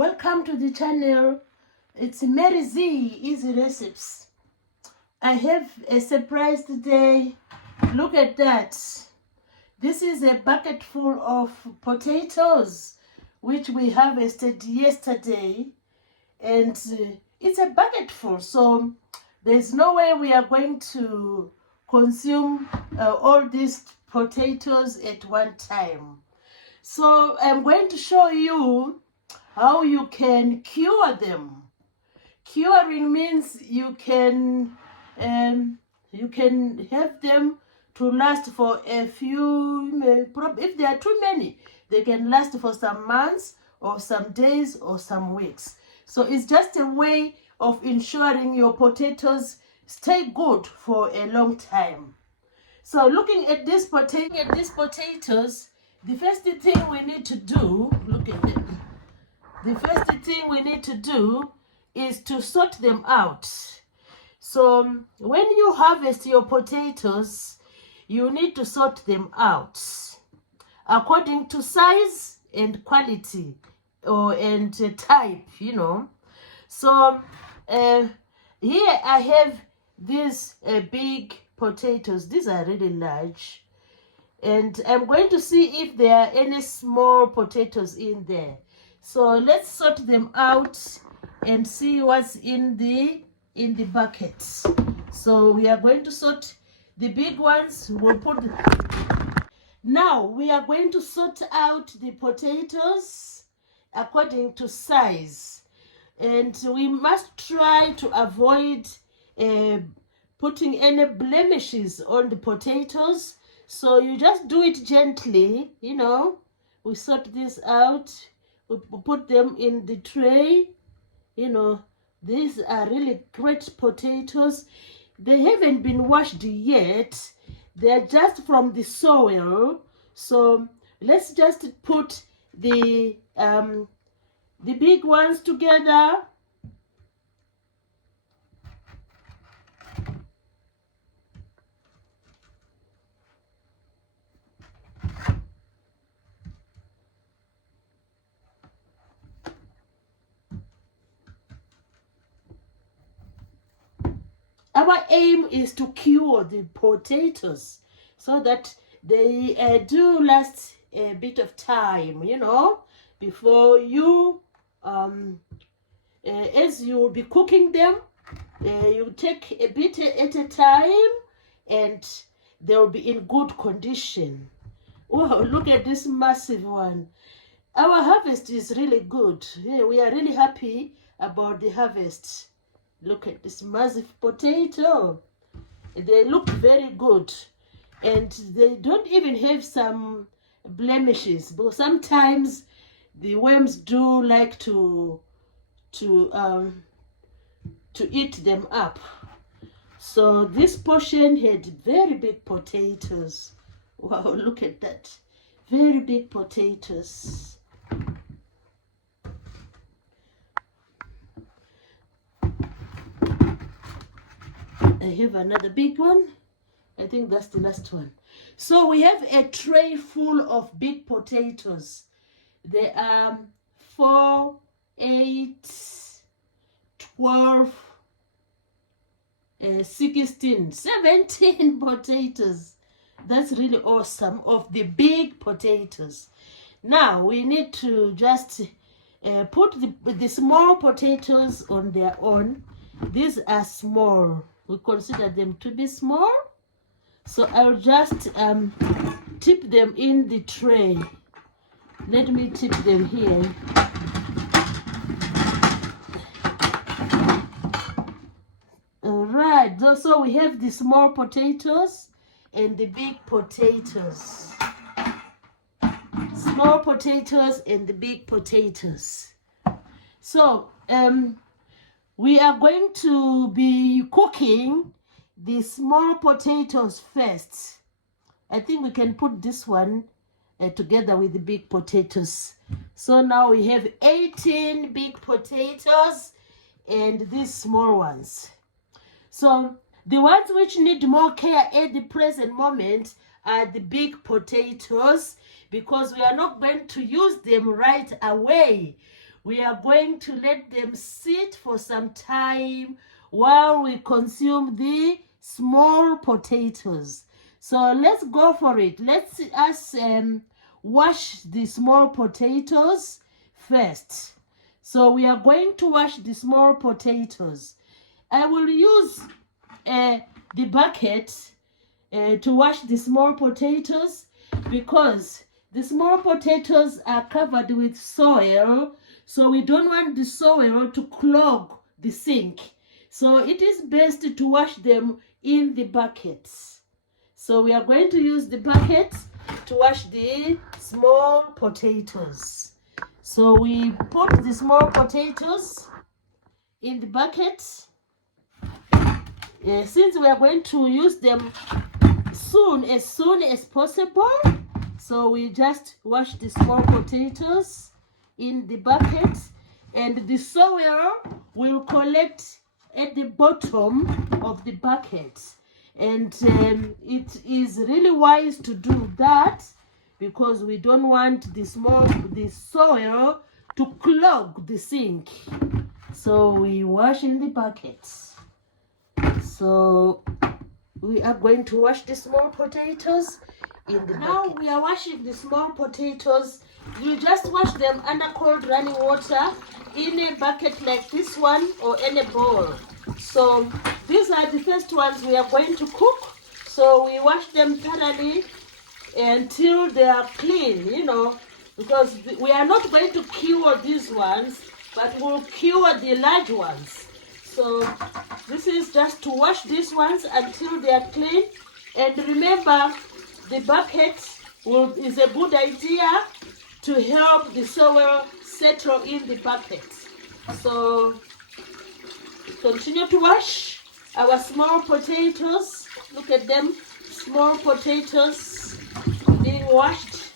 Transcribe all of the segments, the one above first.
Welcome to the channel. It's Mary Z Easy Recipes. I have a surprise today. Look at that. This is a bucket full of potatoes which we harvested yesterday, and it's a bucket full, so there's no way we are going to consume all these potatoes at one time. So I'm going to show you how you can cure them. Curing means you can have them to last for a few, if there are too many, they can last for some months or some days or some weeks. So it's just a way of ensuring your potatoes stay good for a long time. So looking at these potatoes, the first thing we need to do, look at them. The first thing we need to do is to sort them out. So when you harvest your potatoes, you need to sort them out according to size and quality and type, So here I have these big potatoes. These are really large. And I'm going to see if there are any small potatoes in there. So let's sort them out and see what's in the bucket. So we are going to sort the big ones. Now we are going to sort out the potatoes according to size, and we must try to avoid putting any blemishes on the potatoes. So you just do it gently, We sort this out. We put them in the tray. These are really great potatoes. They haven't been washed yet. They're just from the soil. So let's just put the big ones together. Our aim is to cure the potatoes so that they do last a bit of time, before you, as you will be cooking them, you take a bit at a time and they will be in good condition. Wow, look at this massive one. Our harvest is really good. Yeah, we are really happy about the harvest. Look at this massive potato. They look very good, and they don't even have some blemishes, but sometimes the worms do like to eat them up. So this portion had very big potatoes. Wow, look at that. Very big potatoes. I have another big one. I think that's the last one. So we have a tray full of big potatoes. There are 4, 8, 12, 16, 17 potatoes. That's really awesome, of the big potatoes. Now we need to just put the small potatoes on their own. These are small. We consider them to be small. So I'll just tip them in the tray. Let me tip them here. All right, so we have the small potatoes and the big potatoes. Small potatoes and the big potatoes. So we are going to be cooking the small potatoes first. I think we can put this one together with the big potatoes. So now we have 18 big potatoes and these small ones. So the ones which need more care at the present moment are the big potatoes, because we are not going to use them right away. we are going to let them sit for some time while we consume the small potatoes. So let's go for it. Let's us wash the small potatoes first. So we are going to wash the small potatoes. I will use the bucket to wash the small potatoes because the small potatoes are covered with soil, so we don't want the soil to clog the sink. So it is best to wash them in the buckets. So we are going to use the bucket to wash the small potatoes. So we put the small potatoes in the bucket. Since we are going to use them soon as possible, so we just wash the small potatoes in the bucket, and the soil will collect at the bottom of the bucket. And it is really wise to do that because we don't want the soil to clog the sink. So we wash in the buckets. So we are going to wash the small potatoes in the Now bucket. We are washing the small potatoes. You just wash them under cold running water in a bucket like this one or in a bowl. So these are the first ones we are going to cook. So we wash them thoroughly until they are clean, because we are not going to cure these ones, but we'll cure the large ones. So this is just to wash these ones until they are clean. And remember, the bucket is a good idea to help the soil settle in the bucket. So continue to wash our small potatoes. Look at them, small potatoes being washed.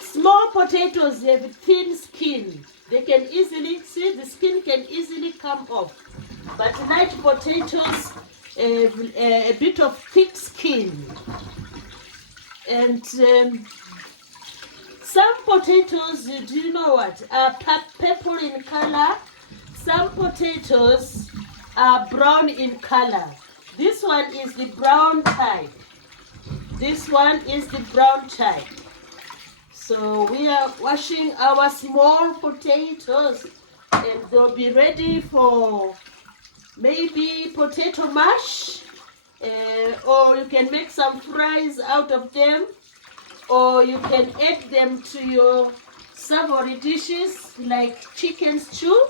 Small potatoes have thin skin. They can easily, see the skin can easily come off. But large potatoes have a bit of thick skin. And some potatoes, do you know what, are purple in color. Some potatoes are brown in color. This one is the brown type. This one is the brown type. So we are washing our small potatoes and they'll be ready for maybe potato mash, or you can make some fries out of them, or you can add them to your savory dishes like chicken stew.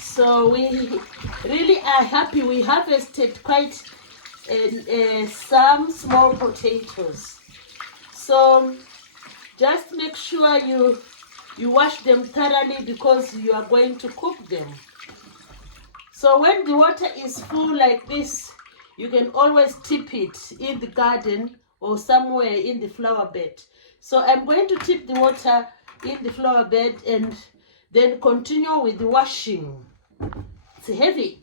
So we really are happy we harvested quite some small potatoes. So just make sure you wash them thoroughly because you are going to cook them. So when the water is full like this, you can always tip it in the garden or somewhere in the flower bed. So I'm going to tip the water in the flower bed and then continue with the washing. It's heavy.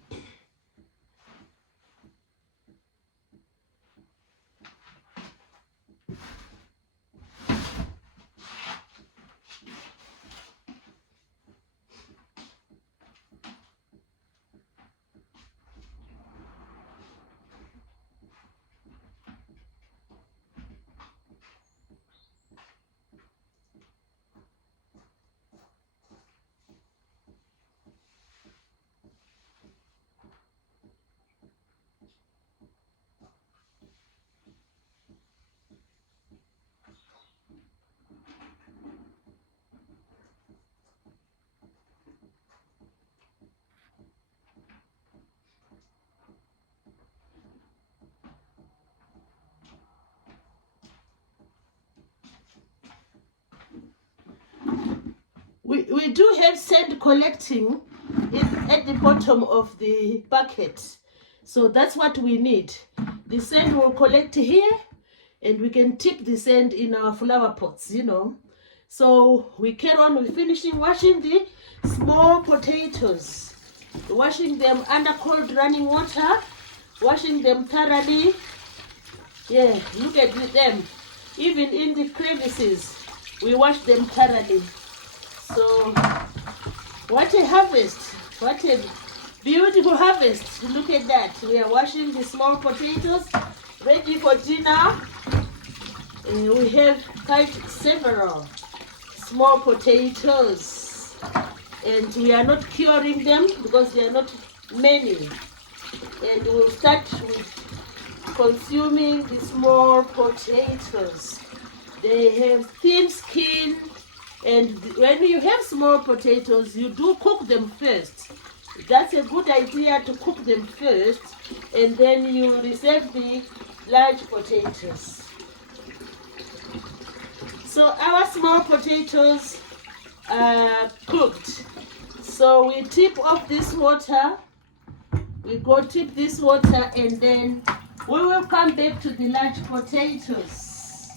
We do have sand collecting at the bottom of the bucket. So that's what we need. The sand will collect here and we can tip the sand in our flower pots, So we carry on with finishing washing the small potatoes. Washing them under cold running water. Washing them thoroughly Yeah, look at them. Even in the crevices, we wash them thoroughly. So, what a harvest. What a beautiful harvest. Look at that. We are washing the small potatoes, ready for dinner. We have quite several small potatoes. And we are not curing them because they are not many. And we'll start with consuming the small potatoes. They have thin skin, and when you have small potatoes, you do cook them first. That's a good idea to cook them first, and then you reserve the large potatoes. So our small potatoes are cooked. So we tip off this water. We go tip this water, and then we will come back to the large potatoes.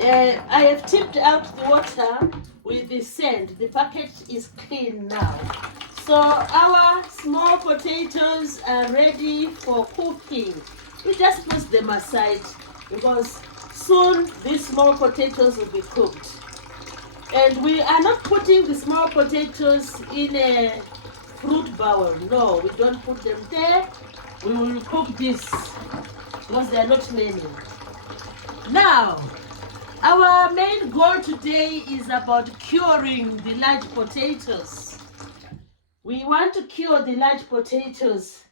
I have tipped out the water with the sand. The packet is clean now. So our small potatoes are ready for cooking. We just put them aside because soon these small potatoes will be cooked. And we are not putting the small potatoes in a fruit bowl. No, we don't put them there. We will cook this because there are not many. Now, our main goal today is about curing the large potatoes. We want to cure the large potatoes.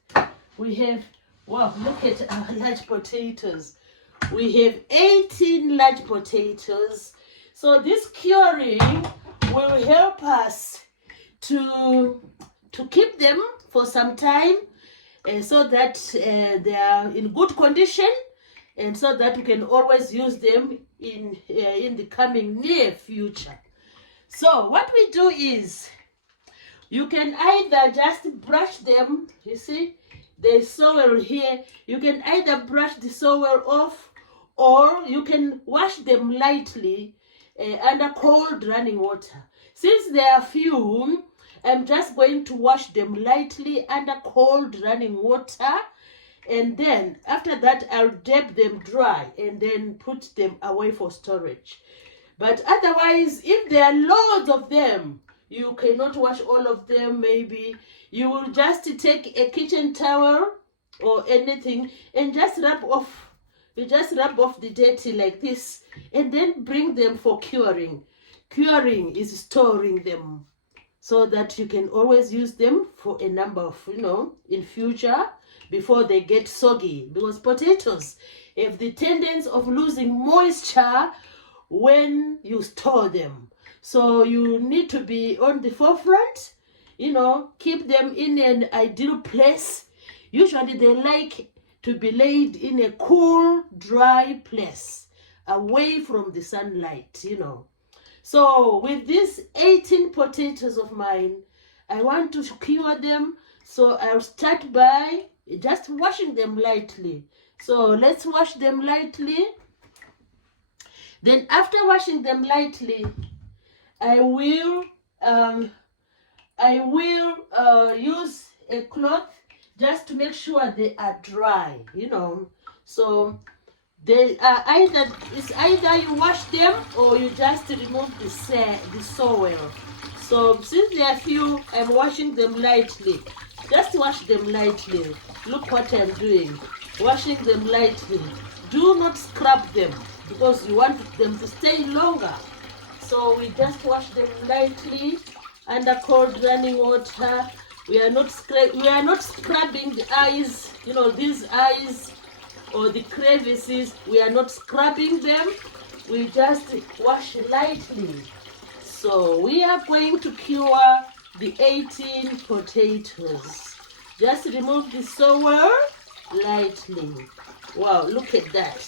We have, wow, look at our large potatoes. We have 18 large potatoes. So this curing will help us to keep them for some time so that they are in good condition, and so that we can always use them in the coming near future. So what we do is, you can either just brush them, you see, the soil here, you can either brush the soil off, or you can wash them lightly under cold running water. Since there are few, I'm just going to wash them lightly under cold running water, and then after that I'll dab them dry and then put them away for storage. But otherwise, if there are loads of them, you cannot wash all of them. Maybe you will just take a kitchen towel or anything and just rub off. You just rub off the dirty like this, and then bring them for curing. Curing is storing them so that you can always use them for a number of, in future, before they get soggy. Because potatoes have the tendency of losing moisture when you store them. So you need to be on the forefront, keep them in an ideal place. Usually they like to be laid in a cool, dry place, away from the sunlight, So with these 18 potatoes of mine, I want to cure them. So I'll start by just washing them lightly. So let's wash them lightly. Then after washing them lightly, I will use a cloth just to make sure they are dry, So they are either you wash them or you just remove the soil. So since they are few, I'm washing them lightly. Just wash them lightly. Look what I'm doing. Washing them lightly. Do not scrub them because you want them to stay longer. So we just wash them lightly under cold running water. We are not scrubbing the eyes, these eyes or the crevices. We are not scrubbing them. We just wash lightly. So we are going to cure the 18 potatoes. Just remove the soil lightly. Wow, look at that.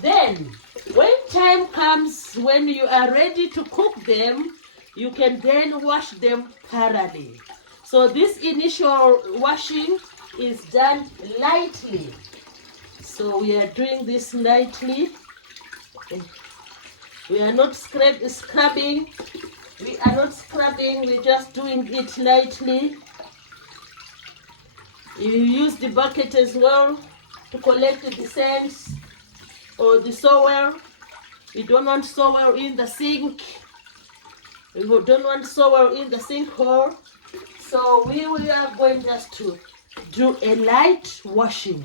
Then, when time comes when you are ready to cook them, you can then wash them thoroughly. So this initial washing is done lightly. So we are doing this lightly. We are not scrubbing. We are not scrubbing. We're just doing it lightly. You use the bucket as well to collect the sands. or the soil. We don't want soil in the sink. We don't want soil in the sinkhole. So we are going just to do a light washing.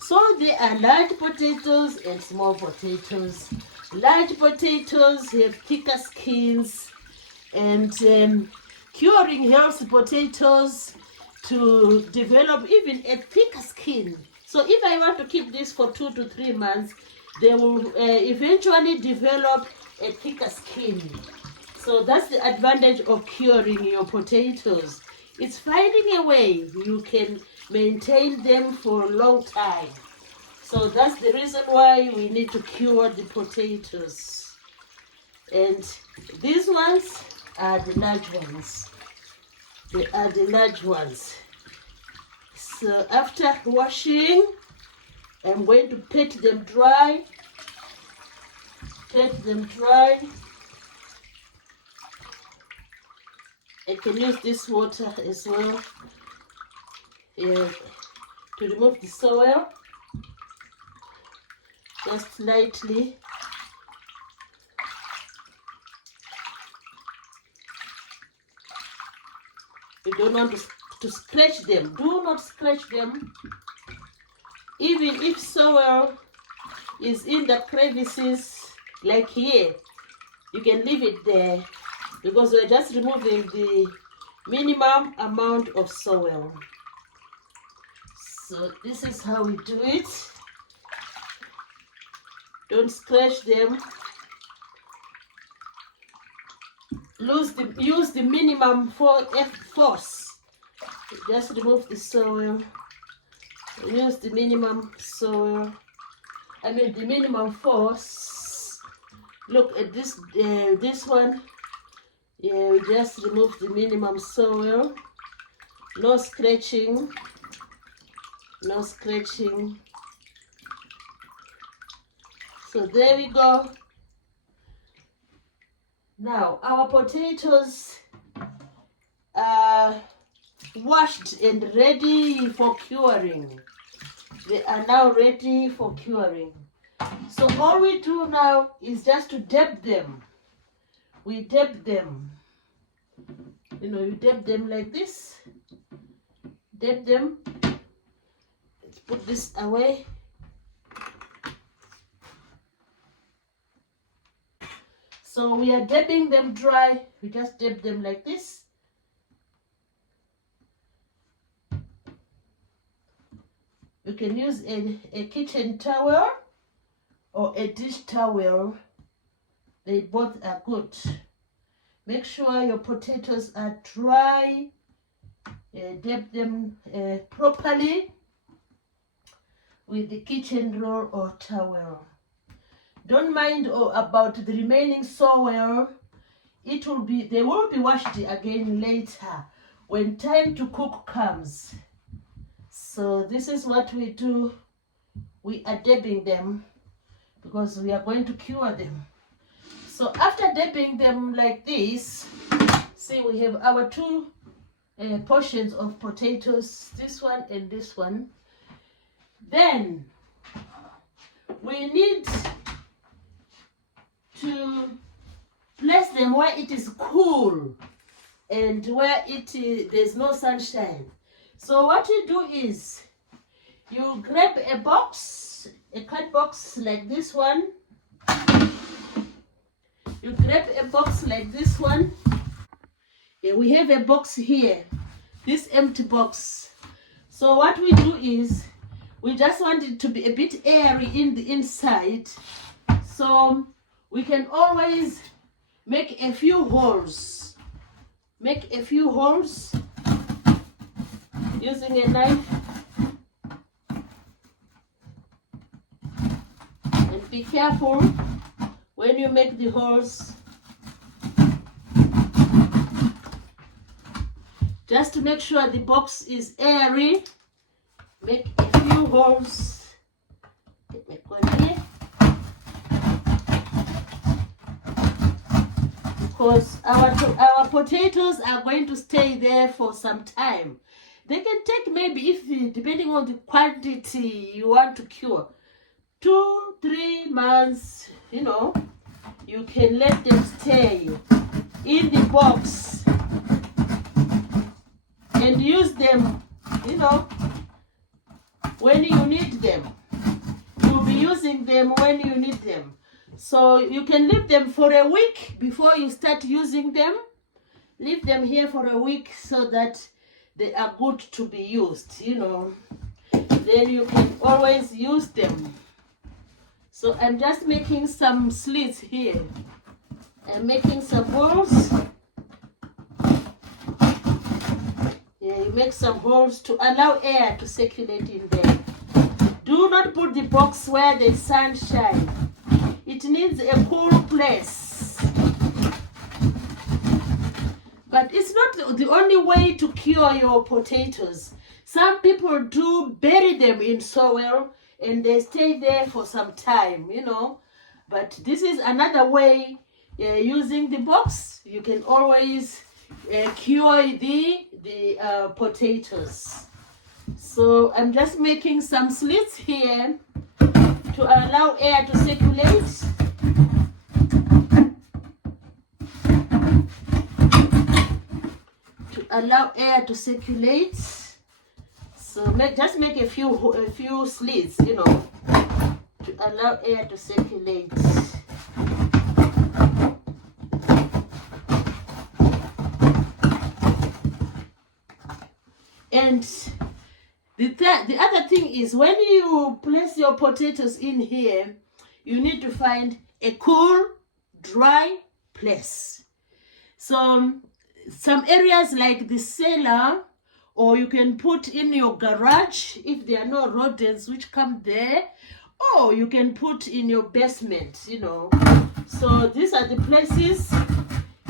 So there are large potatoes and small potatoes. Large potatoes have thicker skins, and curing helps potatoes to develop even a thicker skin. So if I want to keep this for 2 to 3 months, they will eventually develop a thicker skin. So that's the advantage of curing your potatoes. It's finding a way you can maintain them for a long time. So that's the reason why we need to cure the potatoes. And these ones are the large ones. They are the large ones. So after washing, I'm going to pat them dry. Pat them dry. I can use this water as well to remove the soil, just lightly. You don't want to scratch them. Do not scratch them. Even if soil is in the crevices, like here, you can leave it there, because we're just removing the minimum amount of soil. So this is how we do it. Don't scratch them. Use the minimum force. Just remove the soil. Use the minimum soil. The minimum force. Look at this. This one. Yeah, we just remove the minimum soil. No scratching. No scratching. So there we go. Now our potatoes are washed and ready for curing. They are now ready for curing. So all we do now is just to dip them. We dip them. You dip them like this. Dip them. Let's put this away. So we are dipping them dry. We just dip them like this. You can use a kitchen towel or a dish towel. They both are good. Make sure your potatoes are dry. Dip them properly with the kitchen roll or towel. Don't mind about the remaining soil. They will be washed again later when time to cook comes. So this is what we do. We are dipping them because we are going to cure them. So after dipping them like this, see, we have our two portions of potatoes, this one and this one. Then we need to place them where it is cool and where there's no sunshine. So what you do is you grab a box, a cut box like this one. You grab a box like this one. We have a box here, this empty box. So what we do is we just want it to be a bit airy in the inside. So we can always make a few holes. Make a few holes using a knife. And be careful when you make the holes. Just to make sure the box is airy, make a few holes. Make one here. Because our potatoes are going to stay there for some time. They can take maybe, depending on the quantity you want to cure, 2-3 months, you know, you can let them stay in the box and use them, you know, when you need them. You'll be using them when you need them. So you can leave them for a week before you start using them. Leave them here for a week so that they are good to be used, you know. Then you can always use them. So I'm just making some slits here. I'm making some holes. Yeah, you make some holes to allow air to circulate in there. Do not put the box where the sun shines. It needs a cool place. But it's not the only way to cure your potatoes. Some people do bury them in soil and they stay there for some time, you know. But this is another way, using the box. You can always cure the potatoes. So I'm just making some slits here to allow air to circulate. Allow air to circulate. So just make a few slits, you know, to allow air to circulate. And the other thing is, when you place your potatoes in here, you need to find a cool, dry place. So some areas like the cellar, or you can put in your garage if there are no rodents which come there, or you can put in your basement, you know. So these are the places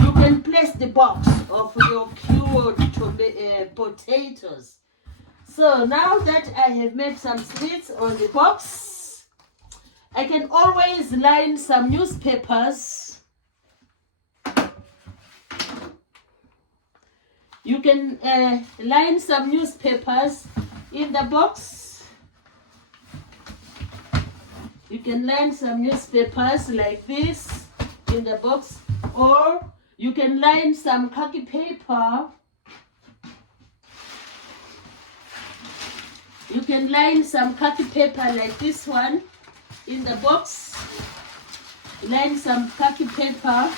you can place the box of your cured potatoes. So now that I have made some slits on the box, I can always line some newspapers. You can line some newspapers in the box. You can line some newspapers like this in the box, or you can line some khaki paper. You can line some khaki paper like this one in the box. Line some khaki paper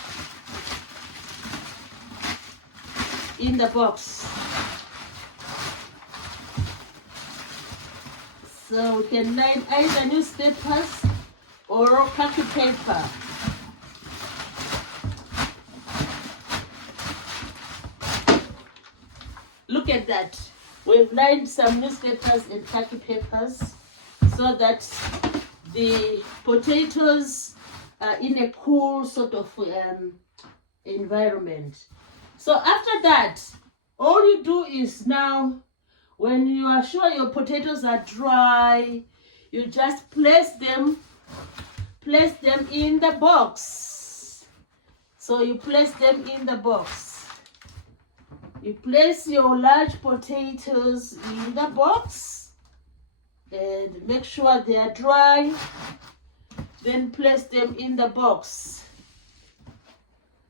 in the box. So we can line either newspapers or khaki paper. Look at that. We've lined some newspapers and khaki papers so that the potatoes are in a cool sort of environment. So after that, all you do is now, when you are sure your potatoes are dry, you just place them in the box. So you place them in the box. You place your large potatoes in the box and make sure they are dry. Then place them in the box.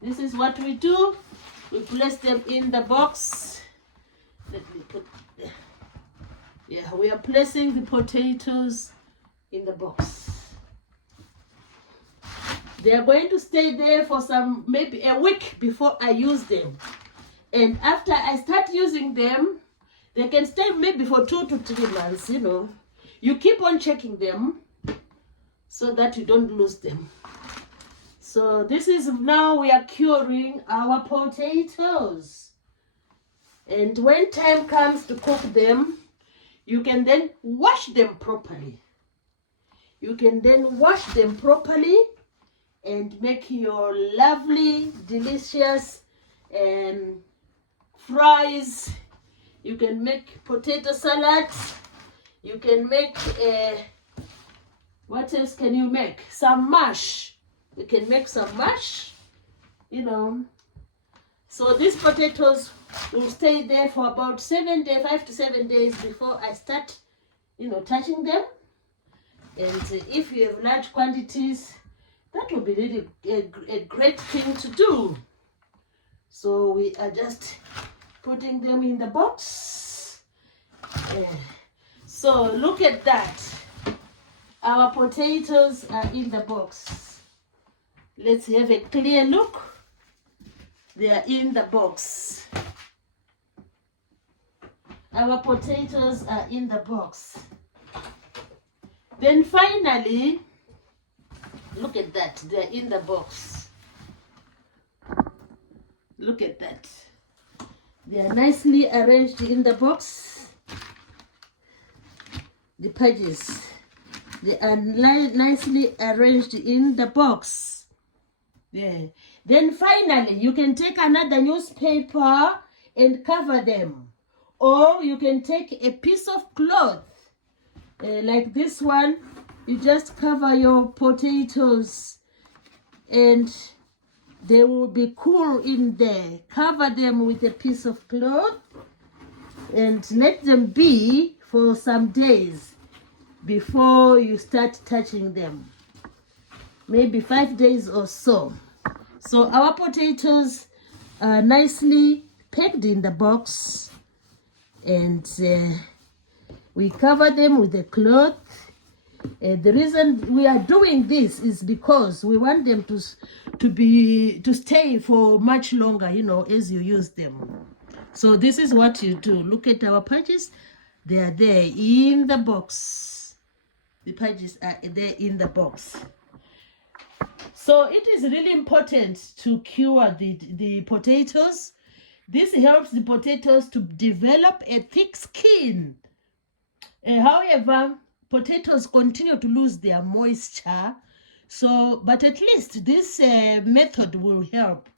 This is what we do. We place them in the box. Let me put, yeah, we are placing the potatoes in the box. They are going to stay there for maybe a week before I use them. And after I start using them, they can stay maybe for 2 to 3 months, you know. You keep on checking them so that you don't lose them. So this is now we are curing our potatoes. And when time comes to cook them, you can then wash them properly. You can then wash them properly and make your lovely, delicious fries. You can make potato salads. You can make, what else can you make? Some mash. You can make some mash, you know. So these potatoes will stay there for about 5 to 7 days before I start, you know, touching them. And if you have large quantities, that will be really a great thing to do. So we are just putting them in the box. So look at that. Our potatoes are in the box. Let's have a clear look. They are in the box. Our potatoes are in the box. Then finally, look at that. They are in the box. Look at that. They are nicely arranged in the box. The pages. They are nicely arranged in the box. Yeah. Then finally, you can take another newspaper and cover them. Or you can take a piece of cloth, like this one. You just cover your potatoes and they will be cool in there. Cover them with a piece of cloth and let them be for some days before you start touching them. Maybe 5 days or so. So our potatoes are nicely packed in the box, and we cover them with a cloth. The reason we are doing this is because we want them to stay for much longer, you know, as you use them. So this is what you do. Look at our pages. They are there in the box. The pages are there in the box. So it is really important to cure the potatoes. This helps the potatoes to develop a thick skin. However, potatoes continue to lose their moisture. So, but at least this method will help.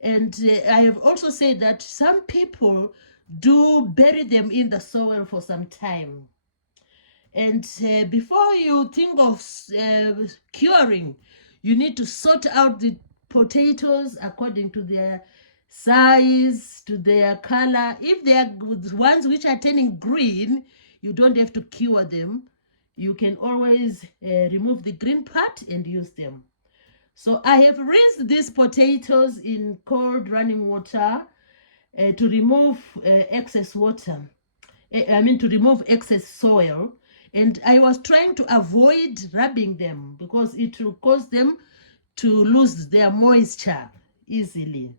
And I have also said that some people do bury them in the soil for some time. And before you think of curing, you need to sort out the potatoes according to their size, to their color. If they are ones which are turning green, you don't have to cure them. You can always remove the green part and use them. So I have rinsed these potatoes in cold running water to remove excess water. To remove excess soil. And I was trying to avoid rubbing them because it will cause them to lose their moisture easily.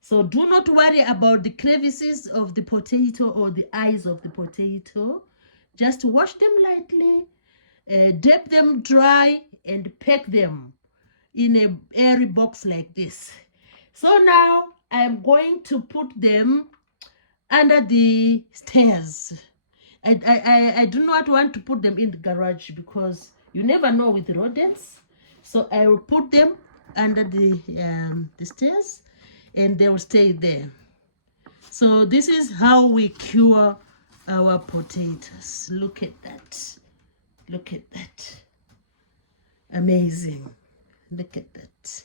So do not worry about the crevices of the potato or the eyes of the potato. Just wash them lightly, dip them dry, and pack them in a airy box like this. So now I'm going to put them under the stairs. I do not want to put them in the garage because you never know with rodents. So I will put them under the stairs and they will stay there. So this is how we cure our potatoes. Look at that. Look at that. Amazing. Look at that.